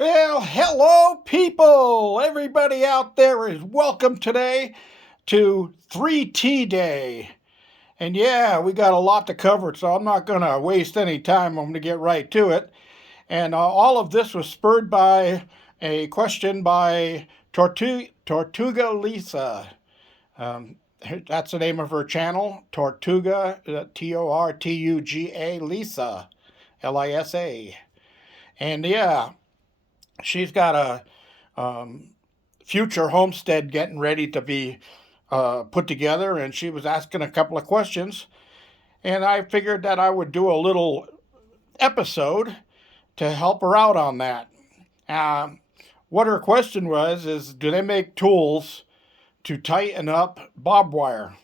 Well, hello, people! Everybody out there is welcome today to 3T Day. And yeah, we got a lot to cover, so I'm not going to waste any time. I'm going to get right to it. And all of this was spurred by a question by Tortuga Lisa. Um, that's the name of her channel, Tortuga, Tortuga Lisa, Lisa. And yeah, she's got a future homestead getting ready to be put together, and she was asking a couple of questions. And I figured that I would do a little episode to help her out on that. Uh, what her question was is, do they make tools to tighten up barbed wire?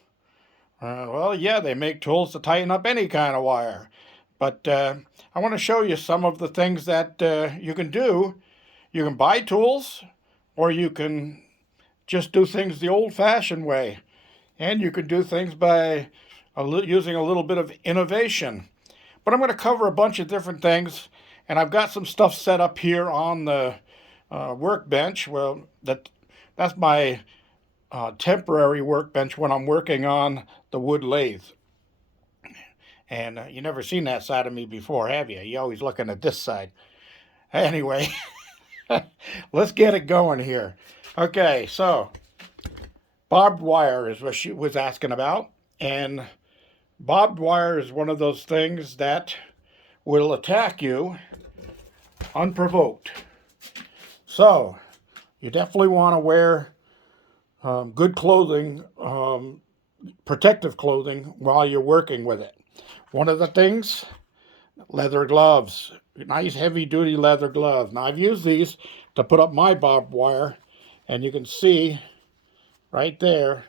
Well, yeah, they make tools to tighten up any kind of wire. But I want to show you some of the things that you can do. You can buy tools, or you can just do things the old-fashioned way. And you can do things by using a little bit of innovation. But I'm going to cover a bunch of different things, and I've got some stuff set up here on the workbench. Well, that's my temporary workbench when I'm working on the wood lathe. And you never seen that side of me before, have you? You're always looking at this side. Anyway, let's get it going here. Okay, so barbed wire is what she was asking about. And barbed wire is one of those things that will attack you unprovoked. So you definitely want to wear good clothing, protective clothing while you're working with it. One of the things, leather gloves, nice heavy duty leather gloves. Now I've used these to put up my barbed wire, and you can see right there,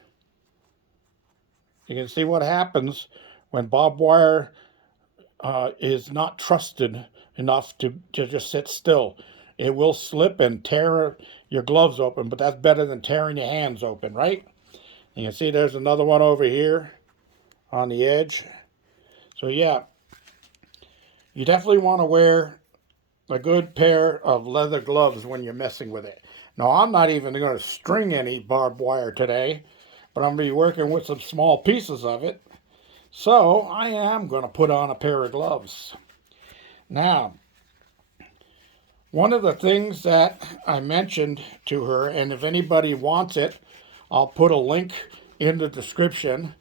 you can see what happens when barbed wire is not trusted enough to just sit still. It will slip and tear your gloves open, but that's better than tearing your hands open, right? You can see there's another one over here on the edge. So yeah, you definitely want to wear a good pair of leather gloves when you're messing with it. Now, I'm not even going to string any barbed wire today, but I'm going to be working with some small pieces of it. So I am going to put on a pair of gloves. Now, one of the things that I mentioned to her, and if anybody wants it, I'll put a link in the description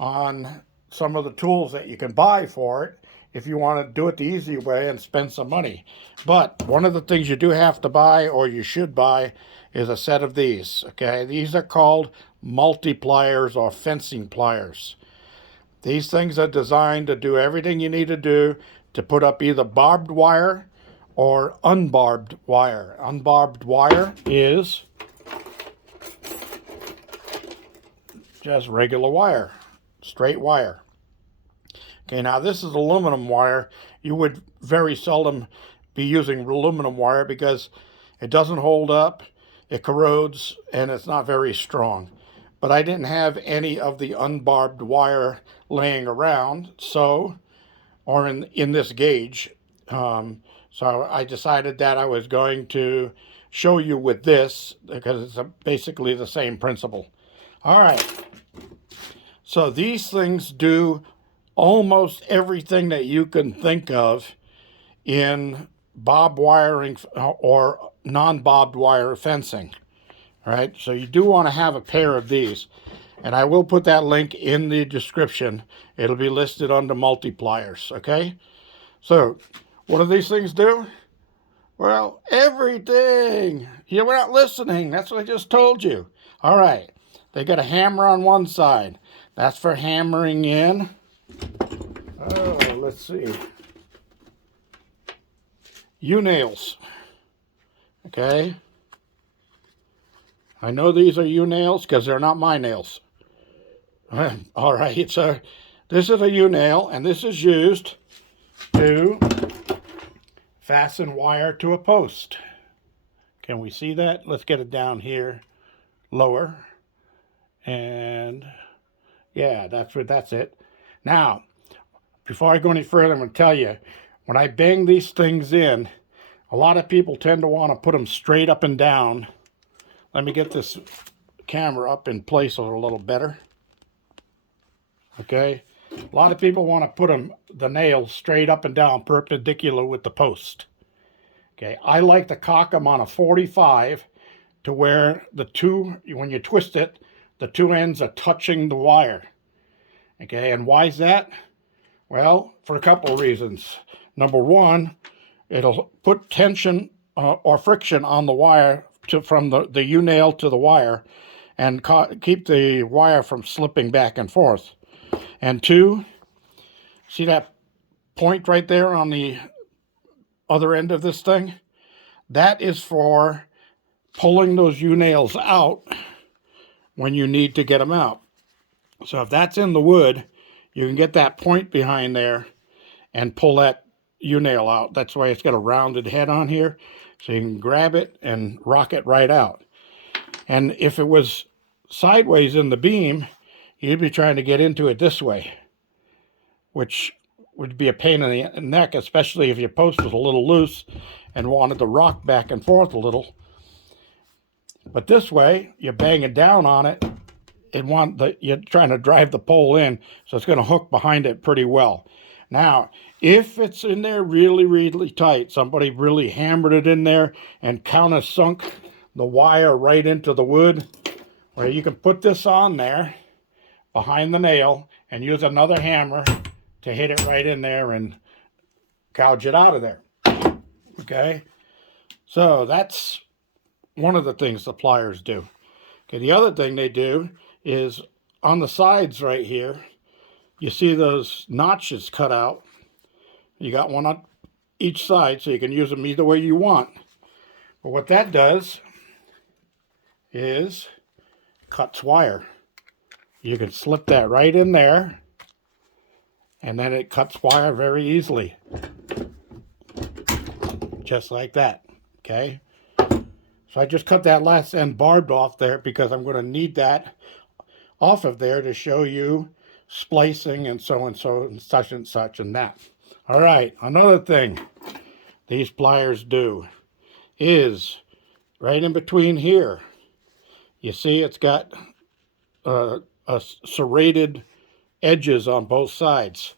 on some of the tools that you can buy for it if you want to do it the easy way and spend some money. But one of the things you do have to buy, or you should buy, is a set of these. Okay, these are called multi-pliers or fencing pliers. These things are designed to do everything you need to do to put up either barbed wire or unbarbed wire. Unbarbed wire is just regular wire, straight wire. Okay, now this is aluminum wire. You would very seldom be using aluminum wire because it doesn't hold up, it corrodes, and it's not very strong. But I didn't have any of the unbarbed wire laying around, or in this gauge. So I decided that I was going to show you with this because it's basically the same principle. All right. So these things do almost everything that you can think of in bob wiring or non-bobbed wire fencing. All right, so you do want to have a pair of these, and I will put that link in the description. It'll be listed under multipliers. Okay, so what do these things do? Well, everything. You're not listening. That's what I just told you. All right, they got a hammer on one side. That's for hammering in. Oh, let's see. U-nails. Okay. I know these are U-nails because they're not my nails. All right, so this is a U-nail, and this is used to fasten wire to a post. Can we see that? Let's get it down here lower. And yeah, that's it. Now, before I go any further, I'm going to tell you, when I bang these things in, A lot of people tend to want to put them straight up and down. Let me get this camera up in place a little better. Okay, a lot of people want to put the nails straight up and down, perpendicular with the post. Okay, I like to cock them on a 45 to where when you twist it, the two ends are touching the wire. Okay, and why is that? Well, for a couple of reasons. Number one, it'll put tension or friction on the wire from the U-nail to the wire, and keep the wire from slipping back and forth. And two, see that point right there on the other end of this thing? That is for pulling those U-nails out when you need to get them out. So if that's in the wood, you can get that point behind there and pull that U-nail out. That's why it's got a rounded head on here, so you can grab it and rock it right out. And if it was sideways in the beam, you'd be trying to get into it this way, which would be a pain in the neck, especially if your post was a little loose and wanted to rock back and forth a little. But this way, you're banging down on it, and you're trying to drive the pole in, so it's going to hook behind it pretty well. Now, if it's in there really, really tight, somebody really hammered it in there and countersunk the wire right into the wood, well, you can put this on there behind the nail and use another hammer to hit it right in there and gouge it out of there. Okay, so that's one of the things the pliers do. Okay, the other thing they do is on the sides right here, you see those notches cut out. You got one on each side, so you can use them either way you want. But what that does is cuts wire. You can slip that right in there, and then it cuts wire very easily. Just like that, okay? So I just cut that last end barbed off there because I'm going to need that off of there to show you splicing and so and such and that. All right, another thing these pliers do is right in between here. You see it's got serrated edges on both sides.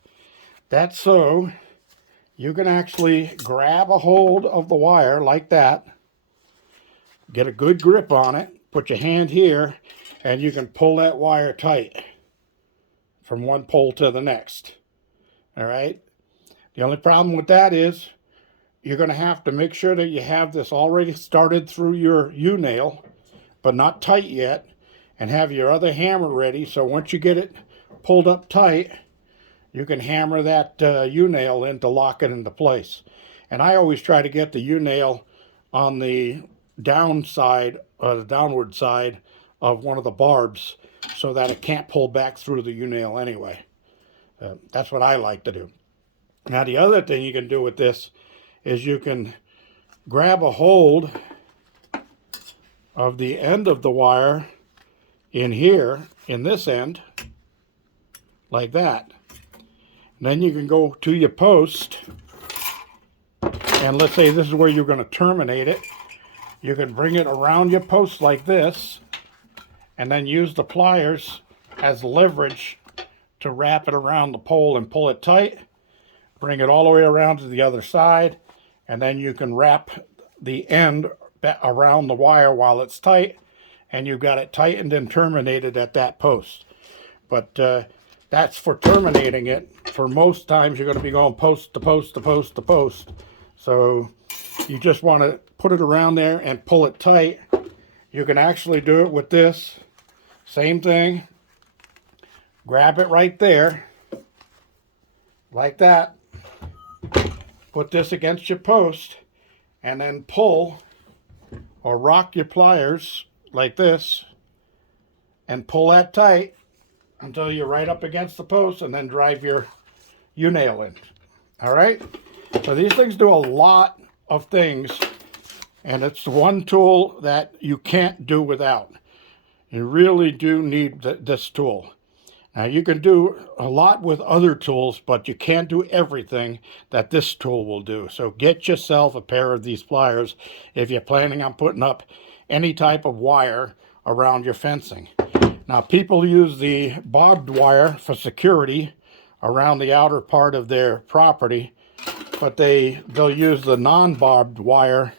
That's so you can actually grab a hold of the wire like that, get a good grip on it, put your hand here, and you can pull that wire tight from one pole to the next. All right? The only problem with that is you're going to have to make sure that you have this already started through your U-nail, but not tight yet, and have your other hammer ready, so once you get it pulled up tight, you can hammer that U-nail in to lock it into place. And I always try to get the U-nail on the downside, or the downward side of one of the barbs, so that it can't pull back through the U-nail anyway. That's what I like to do. Now the other thing you can do with this is you can grab a hold of the end of the wire in here, in this end, like that. And then you can go to your post, and let's say this is where you're going to terminate it. You can bring it around your post like this, and then use the pliers as leverage to wrap it around the pole and pull it tight. Bring it all the way around to the other side, and then you can wrap the end around the wire while it's tight, and you've got it tightened and terminated at that post. But that's for terminating it. For most times, you're going to be going post to post to post to post. So you just want to put it around there and pull it tight. You can actually do it with this. Same thing. Grab it right there, like that. Put this against your post, and then pull or rock your pliers like this, and pull that tight until you're right up against the post, and then drive your U-nail in. All right? So these things do a lot of things, and it's the one tool that you can't do without. You really do need this tool. Now you can do a lot with other tools, but you can't do everything that this tool will do. So get yourself a pair of these pliers if you're planning on putting up any type of wire around your fencing. Now people use the bobbed wire for security around the outer part of their property, but they'll use the non-bobbed wire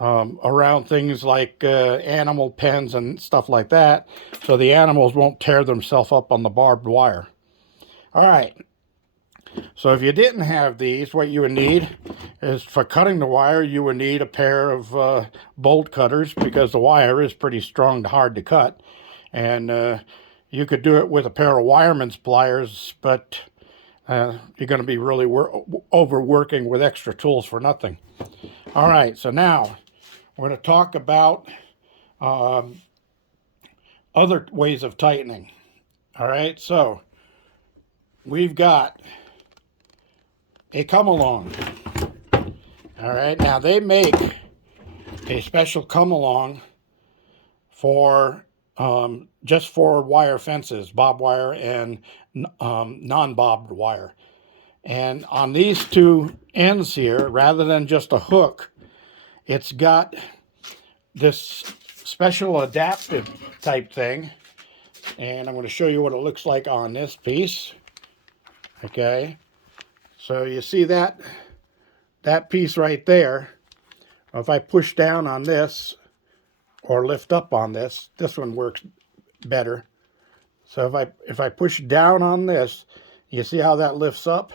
around things like animal pens and stuff like that, so the animals won't tear themselves up on the barbed wire. All right, so if you didn't have these, what you would need is, for cutting the wire, you would need a pair of bolt cutters, because the wire is pretty strong and hard to cut. And you could do it with a pair of wireman's pliers, but you're going to be really overworking with extra tools for nothing. All right, so now we're going to talk about other ways of tightening. All right, so we've got a come-along. All right, now they make a special come-along for just for wire fences, bob wire and non-bobbed wire. And on these two ends here, rather than just a hook, it's got this special adaptive type thing. And I'm going to show you what it looks like on this piece. Okay. So you see that piece right there. If I push down on this or lift up on this one works better. So if I push down on this, you see how that lifts up?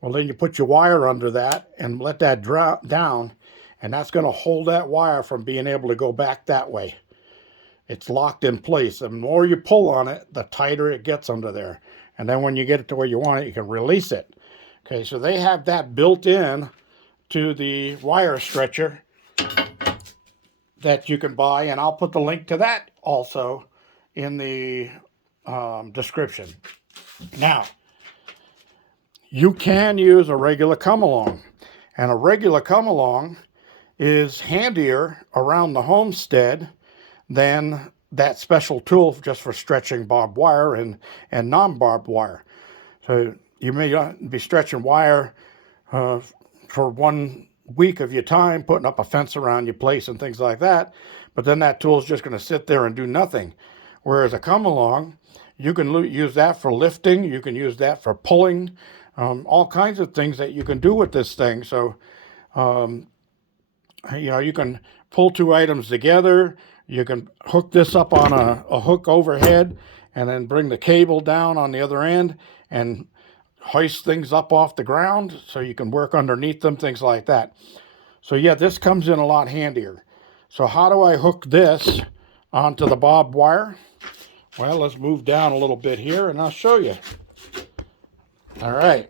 Well, then you put your wire under that and let that drop down, and that's going to hold that wire from being able to go back that way. It's locked in place. The more you pull on it, the tighter it gets under there. And then when you get it to where you want it, you can release it. Okay, so they have that built in to the wire stretcher that you can buy, and I'll put the link to that also in the description. Now, you can use a regular come-along, and a regular come-along is handier around the homestead than that special tool just for stretching barbed wire and non-barbed wire. So you may be stretching wire for 1 week of your time, putting up a fence around your place and things like that, but then that tool is just going to sit there and do nothing. Whereas a come-along, you can use that for lifting, you can use that for pulling, all kinds of things that you can do with this thing. So, you can pull two items together, you can hook this up on a hook overhead, and then bring the cable down on the other end and hoist things up off the ground so you can work underneath them, things like that. So yeah, this comes in a lot handier. So how do I hook this onto the bob wire? Well, let's move down a little bit here and I'll show you. All right.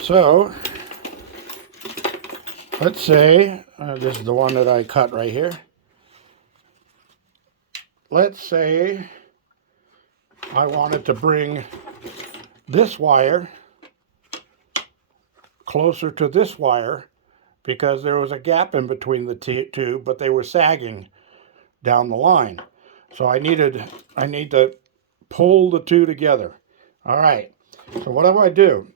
So let's say, this is the one that I cut right here. Let's say I wanted to bring this wire closer to this wire because there was a gap in between the two, but they were sagging down the line. So I need to pull the two together. All right, so what do I do?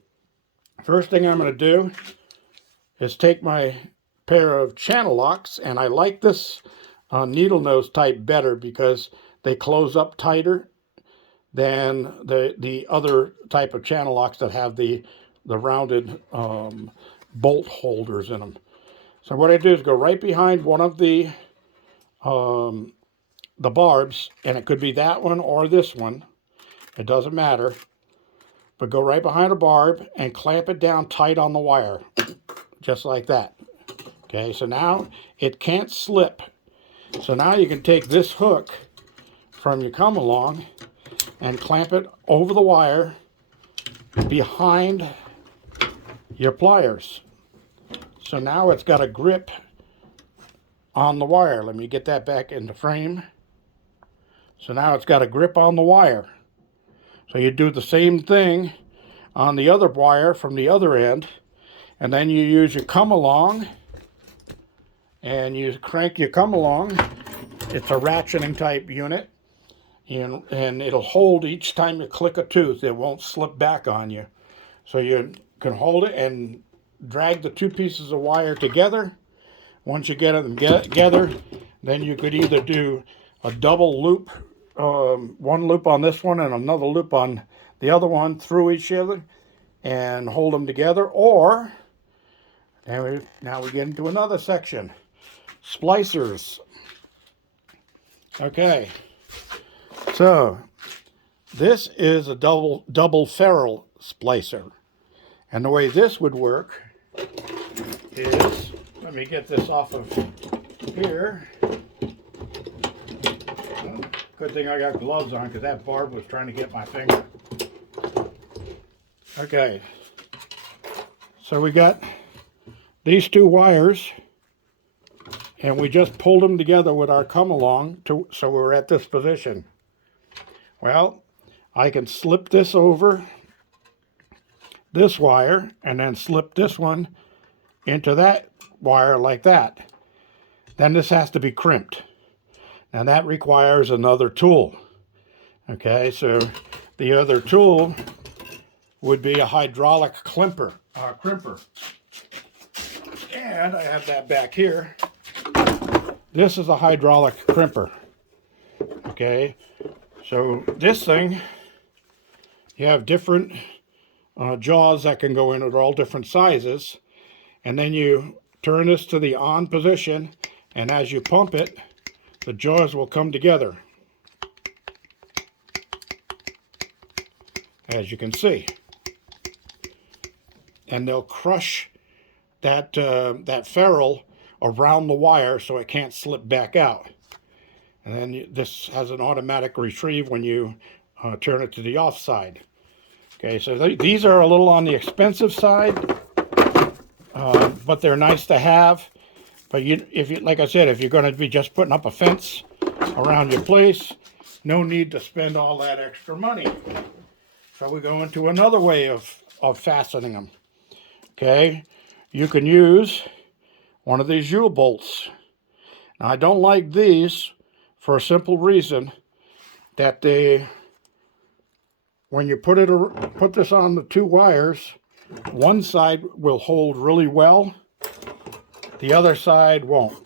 First thing I'm going to do is take my pair of channel locks, and I like this needle nose type better because they close up tighter than the other type of channel locks that have the rounded bolt holders in them. So what I do is go right behind one of the barbs, and it could be that one or this one. It doesn't matter. But go right behind a barb and clamp it down tight on the wire, just like that. Okay, so now it can't slip. So now you can take this hook from your come along and clamp it over the wire behind your pliers. So now it's got a grip on the wire. Let me get that back in the frame. So now it's got a grip on the wire. So you do the same thing on the other wire from the other end, and then you use your come along and you crank your come along. It's a ratcheting type unit. and it'll hold each time you click a tooth. It won't slip back on you. So you can hold it and drag the two pieces of wire together. Once you get them together, then you could either do a double loop, one loop on this one and another loop on the other one through each other and hold them together, or now we get into another section, splicers. Okay, so this is a double ferrule splicer, and the way this would work is, let me get this off of here. Good thing I got gloves on, because that barb was trying to get my finger. Okay, so we got these two wires, and we just pulled them together with our come along so we're at this position. Well, I can slip this over this wire and then slip this one into that wire like that. Then this has to be crimped. Now that requires another tool. Okay, so the other tool would be a hydraulic crimper. And I have that back here. This is a hydraulic crimper. Okay, so this thing, you have different jaws that can go in. They're all different sizes. And then you turn this to the on position, and as you pump it, the jaws will come together, as you can see. And they'll crush that ferrule around the wire so it can't slip back out. And then this has an automatic retrieve when you turn it to the off side. Okay, so these are a little on the expensive side, but they're nice to have. But like I said, if you're going to be just putting up a fence around your place, no need to spend all that extra money. So we go into another way of fastening them. Okay, you can use one of these U-bolts. Now, I don't like these for a simple reason that when you put this on the two wires, one side will hold really well, the other side won't.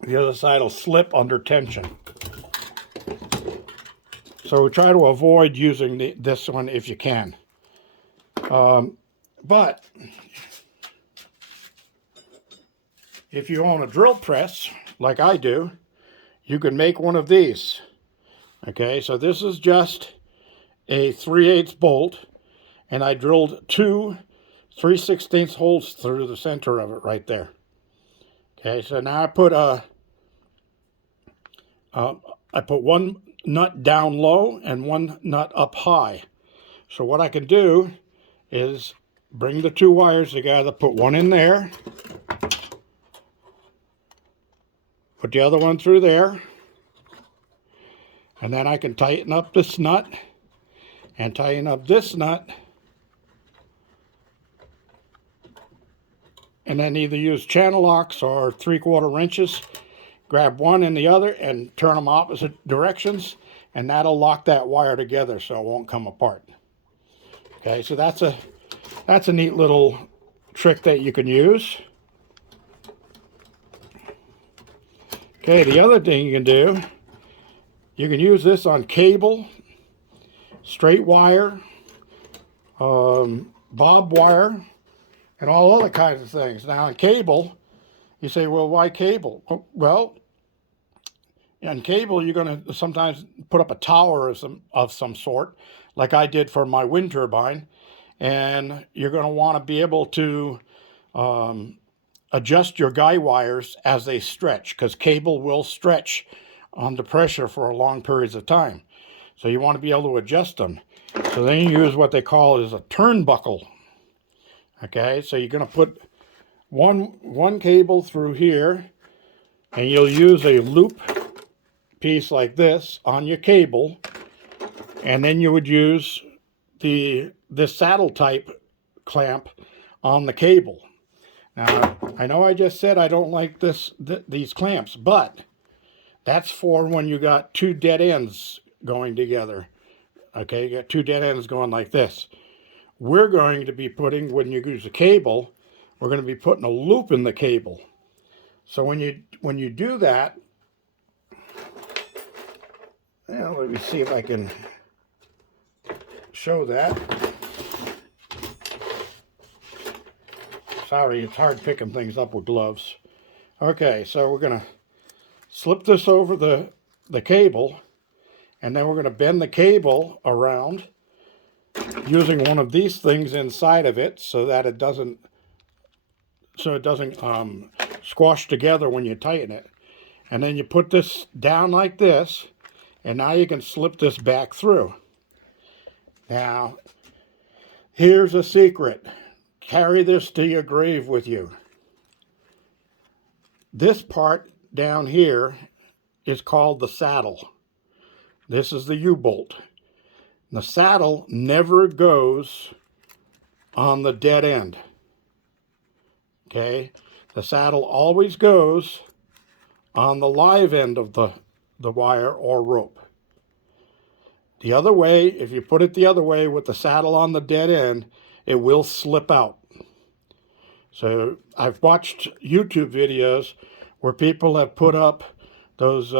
The other side will slip under tension. So try to avoid using this one if you can. But if you own a drill press, like I do, you can make one of these. Okay, so this is just a 3/8 bolt, and I drilled two 3/16 holes through the center of it right there. Okay, so now I put one nut down low and one nut up high. So what I can do is bring the two wires together, put one in there, put the other one through there, and then I can tighten up this nut and tighten up this nut, and then either use channel locks or 3/4 wrenches. Grab one and the other and turn them opposite directions, and that'll lock that wire together so it won't come apart. Okay, so that's a neat little trick that you can use. Okay, the other thing you can do, you can use this on cable, straight wire, bob wire, and all other kinds of things. Now, on cable, you say, well, why cable? Well, on cable, you're going to sometimes put up a tower of some sort, like I did for my wind turbine, and you're going to want to be able to adjust your guy wires as they stretch, because cable will stretch under pressure for long periods of time. So you want to be able to adjust them. So then you use what they call is a turnbuckle. Okay, so you're going to put one cable through here, and you'll use a loop piece like this on your cable, and then you would use this saddle type clamp on the cable. Now, I know I just said I don't like these clamps, but that's for when you got two dead ends going together. Okay, you got two dead ends going like this. We're going to be putting, when you use a cable, we're going to be putting a loop in the cable. So when you do that, let me see if I can show that. Sorry, it's hard picking things up with gloves. Okay, so we're going to slip this over the cable, and then we're going to bend the cable around using one of these things inside of it so that it doesn't squash together when you tighten it. And then you put this down like this, and now you can slip this back through. Now, here's a secret. Carry this to your grave with you. This part down here is called the saddle. This is the U-bolt. The saddle never goes on the dead end. Okay? The saddle always goes on the live end of the wire or rope. The other way, if you put it the other way with the saddle on the dead end, it will slip out. So I've watched YouTube videos where people have put up those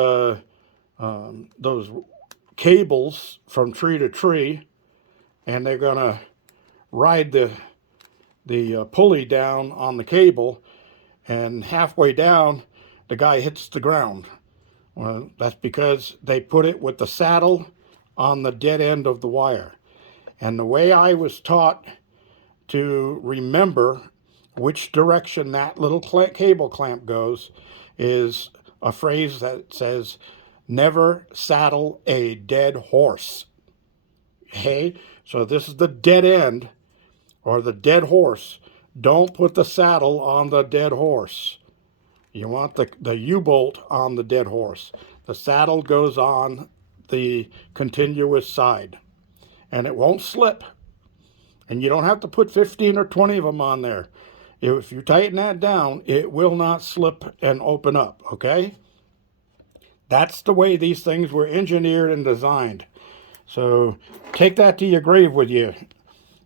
cables from tree to tree, and they're going to ride the pulley down on the cable, and halfway down, the guy hits the ground. Well, that's because they put it with the saddle on the dead end of the wire. And the way I was taught to remember which direction that little cable clamp goes is a phrase that says, never saddle a dead horse. Okay? So this is the dead end or the dead horse. Don't put the saddle on the dead horse. You want the U-bolt on the dead horse. The saddle goes on the continuous side, and it won't slip. And you don't have to put 15 or 20 of them on there. If you tighten that down, it will not slip and open up, okay? That's the way these things were engineered and designed. So take that to your grave with you.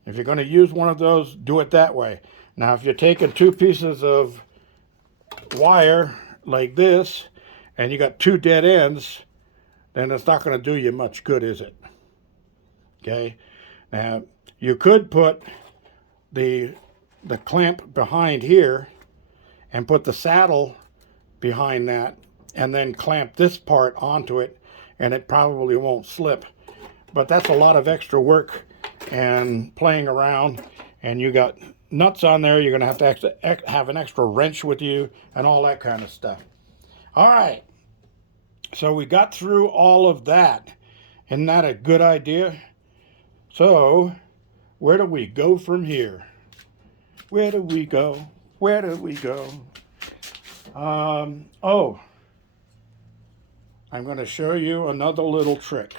If you're going to use one of those, do it that way. Now, if you're taking two pieces of wire like this, and you got two dead ends, then it's not going to do you much good, is it? Okay? Now, you could put the clamp behind here and put the saddle behind that and then clamp this part onto it, and it probably won't slip. But that's a lot of extra work and playing around, and you got nuts on there. You're going to have to have an extra wrench with you and all that kind of stuff. All right. So we got through all of that. Isn't that a good idea? So where do we go from here? Where do we go? Where do we go? Oh, I'm going to show you another little trick.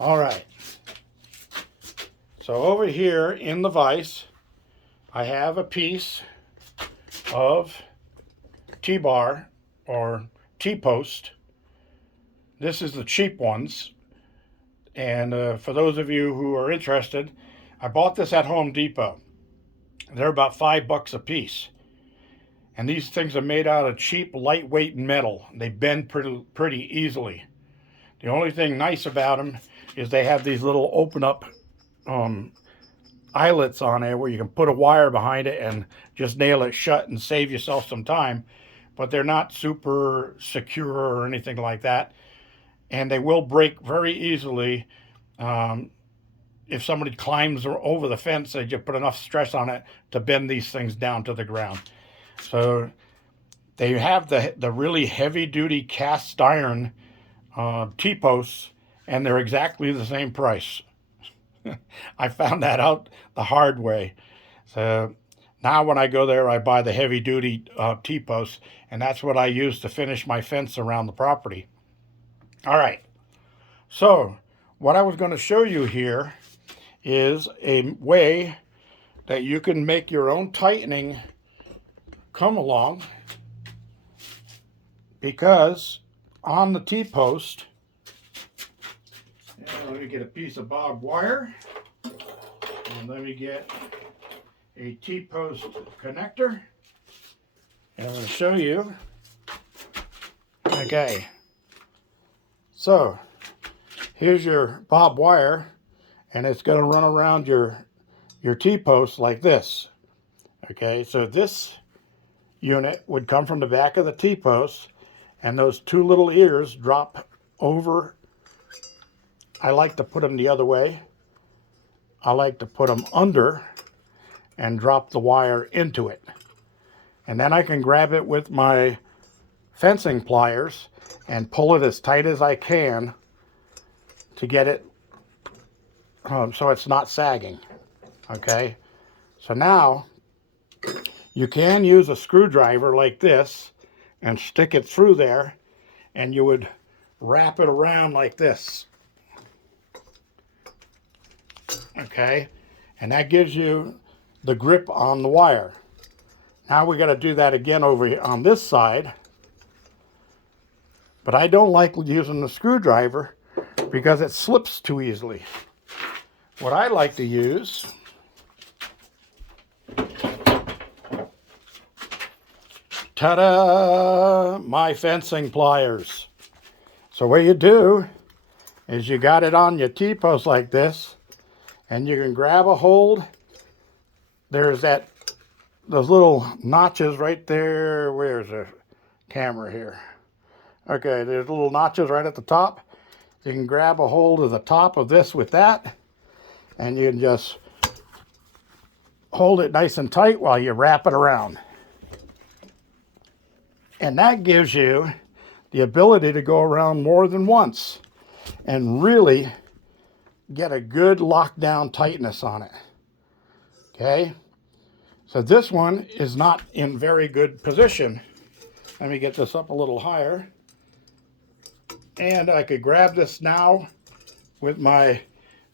All right. So over here in the vise, I have a piece of T-bar or T-post. This is the cheap ones. And for those of you who are interested, I bought this at Home Depot. They're about $5 a piece. And these things are made out of cheap, lightweight metal. They bend pretty easily. The only thing nice about them is they have these little open up eyelets on there where you can put a wire behind it and just nail it shut and save yourself some time. But they're not super secure or anything like that. And they will break very easily. If somebody climbs over the fence, they just put enough stress on it to bend these things down to the ground. So they have the really heavy-duty cast iron T-posts, and they're exactly the same price. I found that out the hard way. So now when I go there, I buy the heavy-duty T-posts, and that's what I use to finish my fence around the property. All right. So what I was going to show you here is a way that you can make your own tightening come along, because on the T-post Now let me get a piece of barbed wire, and let me get a T-post connector, and I'm going to show you. Okay, so here's your barbed wire, and it's going to run around your T-post like this. Okay, so this unit would come from the back of the T-post, and those two little ears drop over. I like to put them the other way. I like to put them under and drop the wire into it. And then I can grab it with my fencing pliers and pull it as tight as I can to get it so it's not sagging. Okay, so now you can use a screwdriver like this and stick it through there, and you would wrap it around like this. Okay, and that gives you the grip on the wire. Now we got to do that again over here on this side, but I don't like using the screwdriver because it slips too easily. What I like to use ta-da! My fencing pliers. So what you do is you got it on your T-post like this, and you can grab a hold. There's those little notches right there. Where's the camera here? Okay, there's little notches right at the top. You can grab a hold of the top of this with that, and you can just hold it nice and tight while you wrap it around. And that gives you the ability to go around more than once and really get a good lockdown tightness on it. Okay, so this one is not in very good position. Let me get this up a little higher. And I could grab this now with my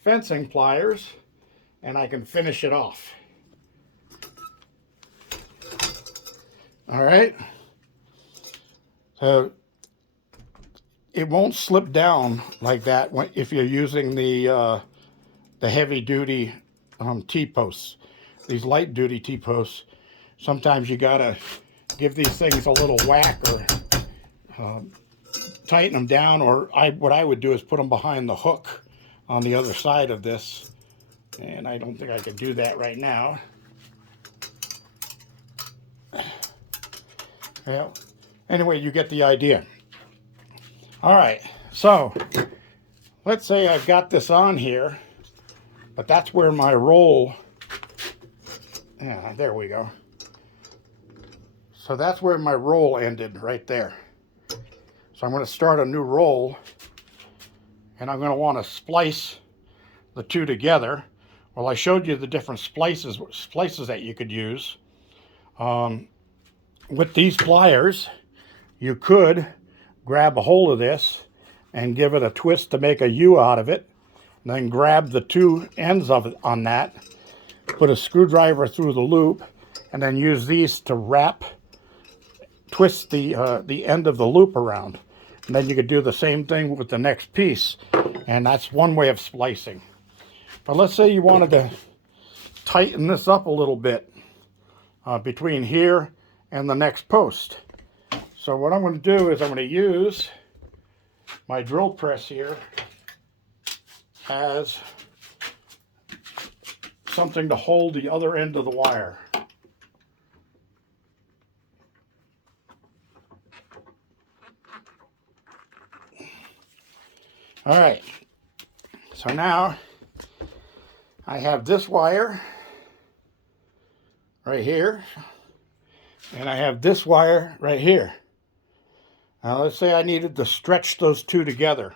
fencing pliers, and I can finish it off. All right. So it won't slip down like that if you're using the heavy-duty T-posts. These light-duty T-posts, sometimes you gotta give these things a little whack or tighten them down, or what I would do is put them behind the hook on the other side of this, and I don't think I could do that right now. Well, anyway, you get the idea. All right, so let's say I've got this on here, but that's where my roll, yeah, there we go. So that's where my roll ended, right there. So I'm going to start a new roll, and I'm going to want to splice the two together. Well, I showed you the different splices that you could use. With these pliers, you could grab a hold of this and give it a twist to make a U out of it, and then grab the two ends of it on that, put a screwdriver through the loop, and then use these to twist the end of the loop around. And then you could do the same thing with the next piece, and that's one way of splicing. But let's say you wanted to tighten this up a little bit between here and the next post. So what I'm going to do is I'm going to use my drill press here as something to hold the other end of the wire. All right, so now I have this wire right here, and I have this wire right here. Now let's say I needed to stretch those two together,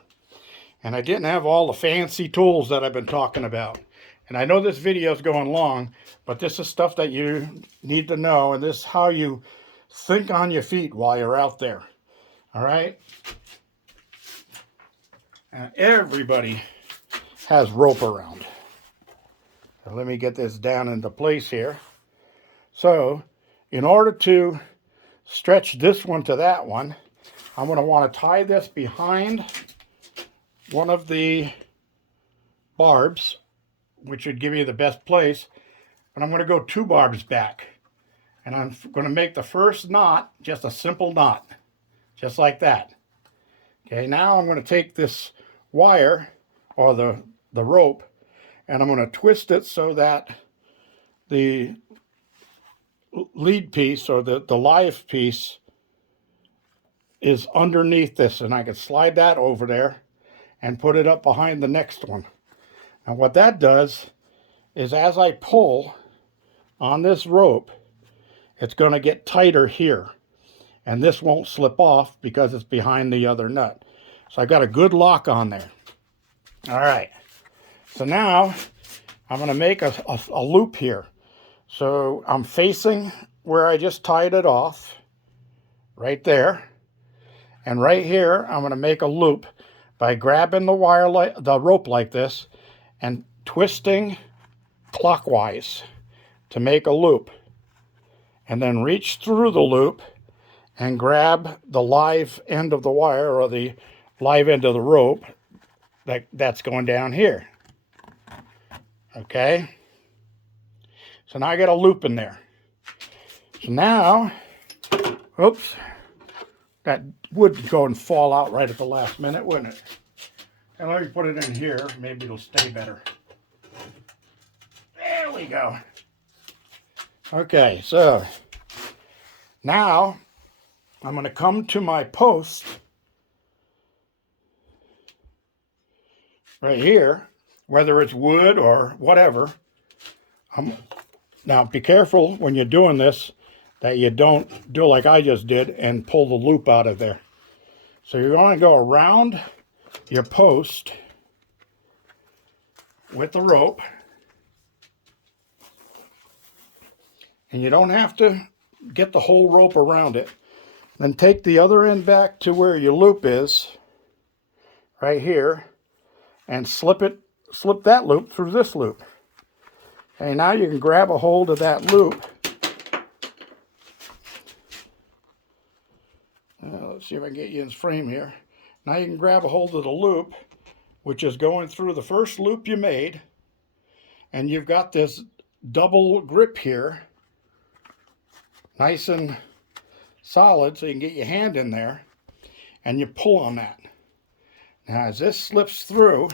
and I didn't have all the fancy tools that I've been talking about. And I know this video is going long, but this is stuff that you need to know, and this is how you think on your feet while you're out there. All right? And everybody has rope around. So let me get this down into place here. So in order to stretch this one to that one, I'm going to want to tie this behind one of the barbs, which would give you the best place, but I'm going to go 2 barbs back. And I'm going to make the first knot just a simple knot, just like that. Okay, now I'm going to take this wire, or the rope, and I'm going to twist it so that the lead piece, or the live piece, is underneath this, and I can slide that over there and put it up behind the next one. Now what that does is, as I pull on this rope, it's going to get tighter here, and this won't slip off because it's behind the other nut. So I've got a good lock on there. All right, so now I'm going to make a loop here. So I'm facing where I just tied it off, right there. And right here, I'm going to make a loop by grabbing the rope like this and twisting clockwise to make a loop. And then reach through the loop and grab the live end of the wire, or the live end of the rope that's going down here. Okay? So now I got a loop in there. So now, oops, that would go and fall out right at the last minute, wouldn't it? And let me put it in here, maybe it'll stay better. There we go. Okay, so now I'm going to come to my post right here, whether it's wood or whatever. Now be careful when you're doing this that you don't do like I just did and pull the loop out of there. So you're going to go around your post with the rope, and you don't have to get the whole rope around it. Then take the other end back to where your loop is, right here, and slip that loop through this loop. Okay, now you can grab a hold of that loop. Let's see if I can get you in frame here. Now you can grab a hold of the loop, which is going through the first loop you made, and you've got this double grip here, nice and solid, so you can get your hand in there, and you pull on that. Now as this slips through,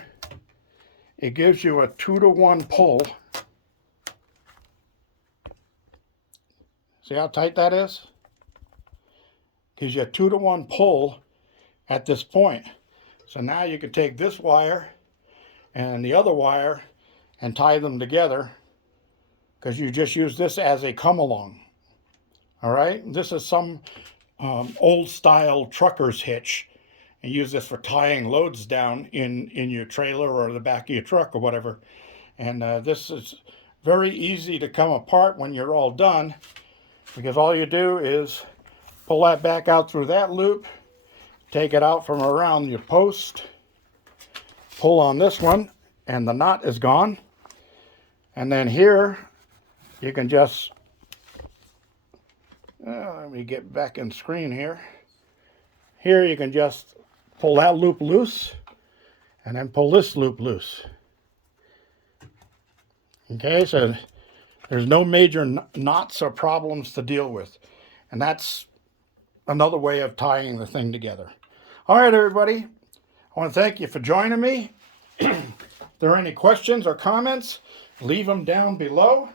it gives you a 2-to-1 pull. See how tight that is? Gives you a 2-to-1 pull at this point. So now you can take this wire and the other wire and tie them together, because you just use this as a come along. All right, this is some old style trucker's hitch. You use this for tying loads down in your trailer or the back of your truck or whatever. And this is very easy to come apart when you're all done, because all you do is pull that back out through that loop, take it out from around your post, pull on this one, and the knot is gone. And then here you can just, let me get back in screen here. Here you can just pull that loop loose and then pull this loop loose. Okay, so there's no major knots or problems to deal with. And that's another way of tying the thing together. All right, everybody. I want to thank you for joining me. If there are any questions or comments, leave them down below.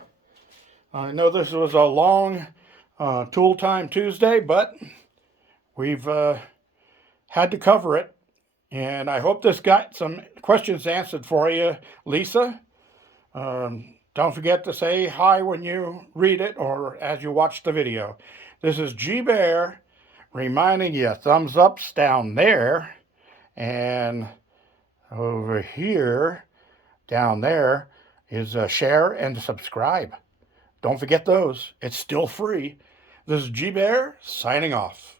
I know this was a long Tool Time Tuesday, but we've had to cover it. And I hope this got some questions answered for you, Lisa. Don't forget to say hi when you read it or as you watch the video. This is G Bear reminding you, thumbs ups down there, and over here, down there, is share and subscribe. Don't forget those. It's still free. This is G Bear signing off.